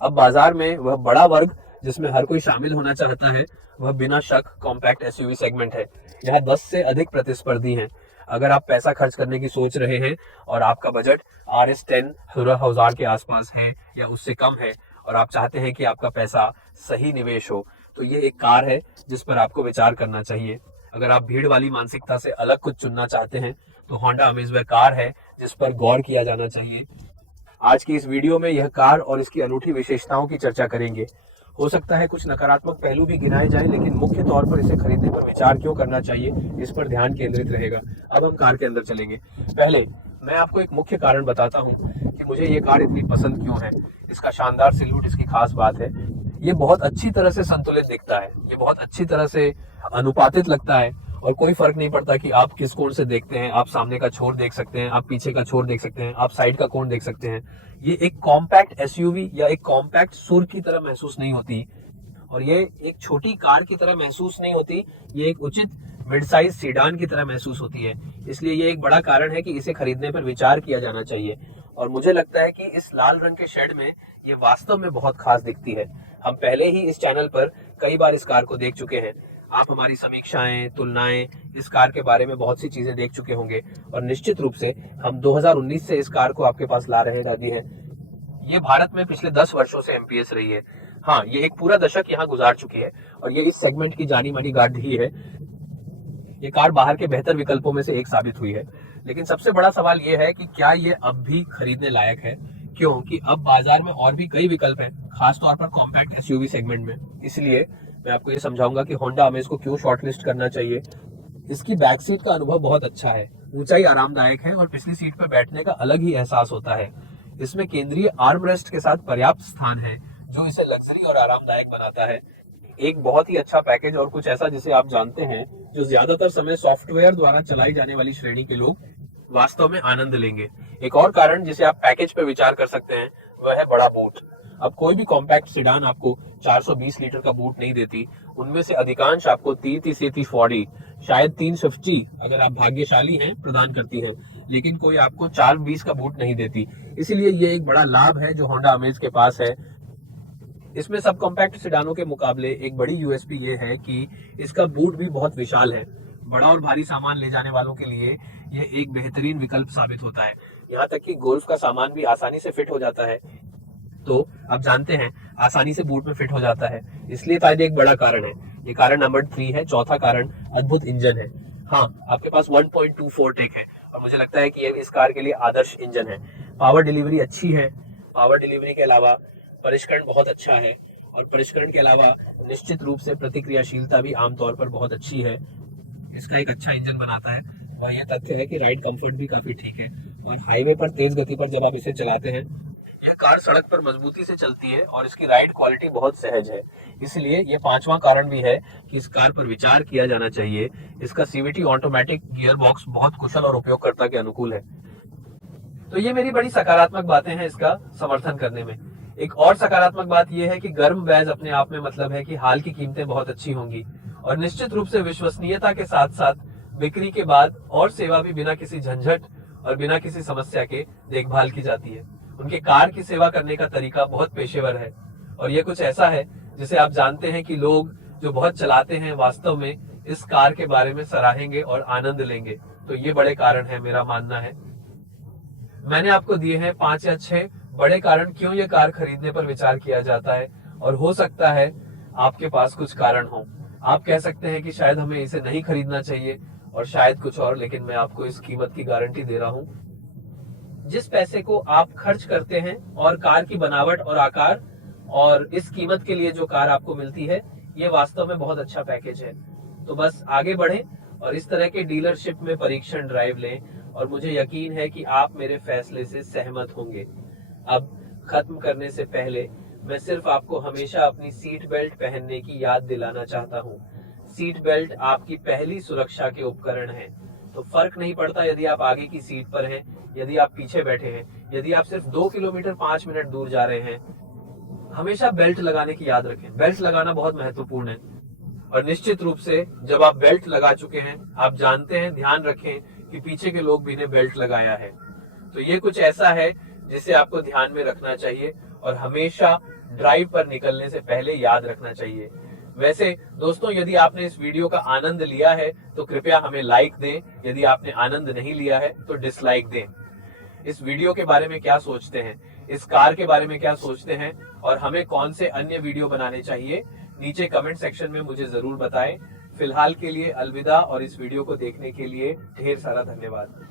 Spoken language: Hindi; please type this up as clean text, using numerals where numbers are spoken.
अब बाजार में वह बड़ा वर्ग जिसमें हर कोई शामिल होना चाहता है, वह बिना शक कॉम्पैक्ट एसयूवी सेगमेंट है। यहाँ 10 से अधिक प्रतिस्पर्धी हैं। अगर आप पैसा खर्च करने की सोच रहे हैं और आपका बजट RS10 16,000 के आसपास है या उससे कम है और आप चाहते हैं कि आपका पैसा सही निवेश हो, तो ये एक कार है जिस पर आपको विचार करना चाहिए। अगर आप भीड़ वाली मानसिकता से अलग कुछ चुनना चाहते हैं तो होंडा अमेज वह कार है जिस पर गौर किया जाना चाहिए। आज की इस वीडियो में यह कार और इसकी अनूठी विशेषताओं की चर्चा करेंगे। हो सकता है कुछ नकारात्मक पहलू भी गिनाए जाएं, लेकिन मुख्य तौर पर इसे खरीदने पर विचार क्यों करना चाहिए, इस पर ध्यान केंद्रित रहेगा। अब हम कार के अंदर चलेंगे। पहले मैं आपको एक मुख्य कारण बताता हूं कि मुझे ये कार इतनी पसंद क्यों है। इसका शानदार सिल्हूट इसकी खास बात है। ये बहुत अच्छी तरह से संतुलित दिखता है, ये बहुत अच्छी तरह से अनुपातित लगता है और कोई फर्क नहीं पड़ता कि आप किस कोण से देखते हैं। आप सामने का छोर देख सकते हैं, आप पीछे का छोर देख सकते हैं, आप साइड का कोण देख सकते हैं। ये एक कॉम्पैक्ट एसयूवी या एक कॉम्पैक्ट सुर की तरह महसूस नहीं होती और ये एक छोटी कार की तरह महसूस नहीं होती। ये एक उचित मिड साइज सीडान की तरह महसूस होती है। इसलिए ये एक बड़ा कारण है कि इसे खरीदने पर विचार किया जाना चाहिए। और मुझे लगता है कि इस लाल रंग के शेड में ये वास्तव में बहुत खास दिखती है। हम पहले ही इस चैनल पर कई बार इस कार को देख चुके हैं। आप हमारी समीक्षाएं, तुलनाएं इस कार के बारे में बहुत सी चीजें देख चुके होंगे और निश्चित रूप से हम 2019 से इस कार को आपके पास ला रहे दादी हैं। ये भारत में पिछले 10 वर्षों से एमपीएस रही है। हाँ, ये एक पूरा दशक यहाँ गुजार चुकी है और ये इस सेगमेंट की जानी मानी गाड़ी है। ये कार बाहर के बेहतर विकल्पों में से एक साबित हुई है। लेकिन सबसे बड़ा सवाल ये है कि क्या ये अब भी खरीदने लायक है, क्योंकि अब बाजार में और भी कई विकल्प हैं, खासतौर पर कॉम्पैक्ट एसयूवी सेगमेंट में। इसलिए मैं आपको ये समझाऊंगा कि होंडा अमेज को क्यों शॉर्टलिस्ट करना चाहिए। इसकी बैक सीट का अनुभव बहुत अच्छा है, ऊंचाई आरामदायक है और पिछली सीट पर बैठने का अलग ही एहसास होता है। इसमें केंद्रीय आर्मरेस्ट के साथ पर्याप्त स्थान है जो इसे लग्जरी और आरामदायक बनाता है। एक बहुत ही अच्छा पैकेज और कुछ ऐसा जिसे आप जानते हैं, जो ज्यादातर समय सॉफ्टवेयर द्वारा चलाई जाने वाली श्रेणी के लोग वास्तव में आनंद लेंगे। एक और कारण जिसे आप पैकेज पर विचार कर सकते हैं वह है बड़ा बूट। अब कोई भी कॉम्पैक्ट सेडान आपको 420 लीटर का बूट नहीं देती। उनमें से अधिकांश आपको 330 से 340, शायद 350 अगर आप भाग्यशाली हैं प्रदान करती है, लेकिन कोई आपको 420 का बूट नहीं देती। इसीलिए ये एक बड़ा लाभ है जो होंडा अमेज के पास है। इसमें सब कॉम्पैक्ट सेडानों के मुकाबले एक बड़ी यूएसपी ये है कि इसका बूट भी बहुत विशाल है। बड़ा और भारी सामान ले जाने वालों के लिए यह एक बेहतरीन विकल्प साबित होता है। यहाँ तक कि गोल्फ का सामान भी आसानी से फिट हो जाता है। तो आप जानते हैं, आसानी से बूट में फिट हो जाता है, इसलिए शायद एक बड़ा कारण है। ये कारण नंबर 3 है। चौथा कारण अद्भुत इंजन है। हाँ, आपके पास 1.24 टेक है और मुझे लगता है कि ये इस कार के लिए आदर्श इंजन है। पावर डिलीवरी अच्छी है। पावर डिलीवरी के अलावा परिष्करण बहुत अच्छा है और परिष्करण के अलावा निश्चित रूप से प्रतिक्रियाशीलता भी आमतौर पर बहुत अच्छी है। इसका एक अच्छा इंजन बनाता है वह यह तथ्य है कि राइड कंफर्ट भी काफी ठीक है और हाईवे पर तेज गति पर जब आप इसे चलाते हैं, यह कार सड़क पर मजबूती से चलती है और इसकी राइड क्वालिटी बहुत सहज है। इसलिए यह पांचवा कारण भी है कि इस कार पर विचार किया जाना चाहिए। इसका सीवीटी ऑटोमेटिक गियर बॉक्स बहुत कुशल और उपयोगकर्ता के अनुकूल है। तो ये मेरी बड़ी सकारात्मक बातें हैं इसका समर्थन करने में। एक और सकारात्मक बात यह है कि गर्म बैज अपने आप में मतलब है कि हाल की कीमतें बहुत अच्छी होंगी और निश्चित रूप से विश्वसनीयता के साथ साथ बिक्री के बाद और सेवा भी बिना किसी झंझट और बिना किसी समस्या के देखभाल की जाती है। उनके कार की सेवा करने का तरीका बहुत पेशेवर है और यह कुछ ऐसा है जिसे आप जानते हैं कि लोग जो बहुत चलाते हैं वास्तव में इस कार के बारे में सराहेंगे और आनंद लेंगे। तो ये बड़े कारण है, मेरा मानना है। मैंने आपको दिए हैं 5 या 6 बड़े कारण क्यों ये कार खरीदने पर विचार किया जाता है और हो सकता है आपके पास कुछ कारण हो। आप कह सकते हैं कि शायद हमें इसे नहीं खरीदना चाहिए और शायद कुछ और, लेकिन मैं आपको इस कीमत की गारंटी दे रहा हूं। जिस पैसे को आप खर्च करते हैं और कार की बनावट और आकार और इस कीमत के लिए जो कार आपको मिलती है, ये वास्तव में बहुत अच्छा पैकेज है। तो बस आगे बढ़ें और इस तरह के डीलरशिप में परीक्षण ड्राइव लें और मुझे यकीन है कि आप मेरे फैसले से सहमत होंगे। अब खत्म करने से पहले मैं सिर्फ आपको हमेशा अपनी सीट बेल्ट पहनने की याद दिलाना चाहता हूँ। सीट बेल्ट आपकी पहली सुरक्षा के उपकरण है। तो फर्क नहीं पड़ता यदि आप आगे की सीट पर हैं, यदि आप पीछे बैठे हैं, यदि आप सिर्फ 2 किलोमीटर 5 मिनट दूर जा रहे हैं, हमेशा बेल्ट लगाने की याद रखें। बेल्ट लगाना बहुत महत्वपूर्ण है और निश्चित रूप से जब आप बेल्ट लगा चुके हैं, आप जानते हैं, ध्यान रखें कि पीछे के लोग भी ने बेल्ट लगाया है। तो ये कुछ ऐसा है जिसे आपको ध्यान में रखना चाहिए और हमेशा ड्राइव पर निकलने से पहले याद रखना चाहिए। वैसे दोस्तों, यदि आपने इस वीडियो का आनंद लिया है तो कृपया हमें लाइक दें, यदि आपने आनंद नहीं लिया है तो डिसलाइक दें। इस वीडियो के बारे में क्या सोचते हैं, इस कार के बारे में क्या सोचते हैं और हमें कौन से अन्य वीडियो बनाने चाहिए, नीचे कमेंट सेक्शन में मुझे जरूर बताएं। फिलहाल के लिए अलविदा और इस वीडियो को देखने के लिए ढेर सारा धन्यवाद।